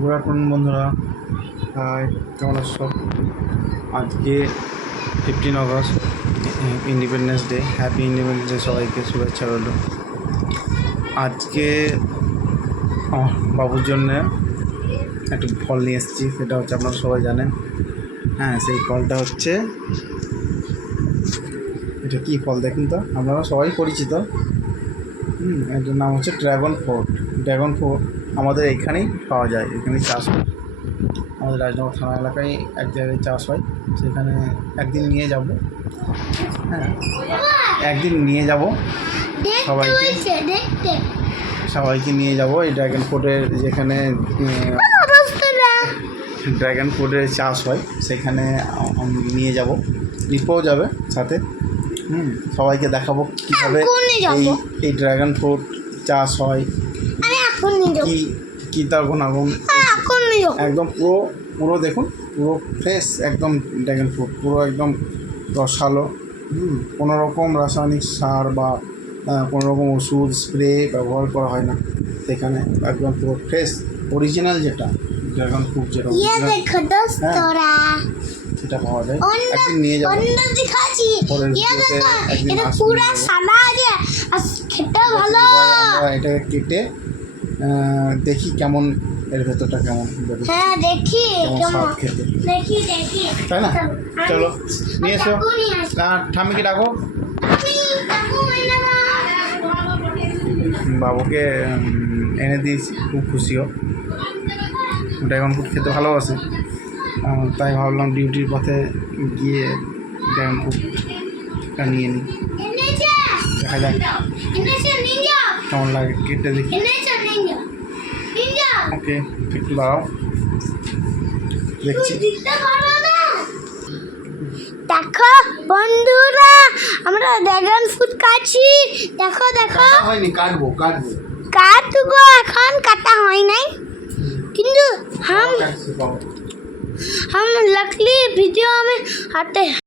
Good afternoon বন্ধুরা, high, কেমন আছো? আজকে 15 August, independence day. Happy independence day, সবাইকে শুভেচ্ছা রইল। আজকে বাবুর জন্যে একটু ফল নিয়ে এসেছি, সেটা হচ্ছে আপনারা সবাই জানেন। হ্যাঁ, সেই ফলটা হচ্ছে, এটা কী ফল দেখুন তো, আপনারা সবাই পরিচিত। এটার নাম হচ্ছে ড্রাগন ফ্রুট। ড্রাগন ফ্রুট আমাদের এখানেই পাওয়া যায়, এখানেই চাষ হয়। আমাদের রাজনগর থানা এলাকায় এক জায়গায় চাষ হয়, সেখানে একদিন নিয়ে যাব। হ্যাঁ, একদিন নিয়ে যাব সবাইকে নিয়ে যাব এই ড্রাগন ফ্রুটের, যেখানে ড্রাগন ফ্রুটের চাষ হয় সেখানে নিয়ে যাব। রিপোও যাবে সাথে। সবাইকে দেখাবো কীভাবে এই ড্রাগন ফ্রুট চাষ হয়, কী তার গুণাগুণ। একদম পুরো দেখুন, পুরো ফ্রেশ একদম ড্রাগন ফ্রুট, পুরো একদম রসালো। কোনো রকম রাসায়নিক সার বা কোনো রকম ওষুধ স্প্রে ব্যবহার করা হয় না সেখানে। একদম পুরো ফ্রেশ অরিজিনাল যেটা ড্রাগন ফ্রুট, যেটা সেটা পাওয়া যায়। একদিন নিয়ে যাবো, এটাকে কেটে দেখি কেমন, এর ভেতরটা কেমন। হ্যাঁ, দেখি স্বাদ খেতে, তাই না? চলো নিয়ে এসো। ঠাম্মিকে ডাকো, বাবুকে এনে দিয়েছি, খুব খুশিও। ড্রাগন ফ্রুট খেতে ভালোবাসে, তাই ভাবলাম ডিউটির পথে গিয়ে ড্রাগন ফ্রুটটা নিয়ে নিই। দেখা যাক কেমন লাগে, কেটে দেখি। ওকে, একটু দাঁড়াও, দেখছি। দেখো বন্ধুরা, আমরা ড্রাগন ফ্রুট কাটছি। দেখো হয়নি, কাটবো। এখন কাটা হয় নাই, কিন্তু हम लकली वीडियो में आते हैं।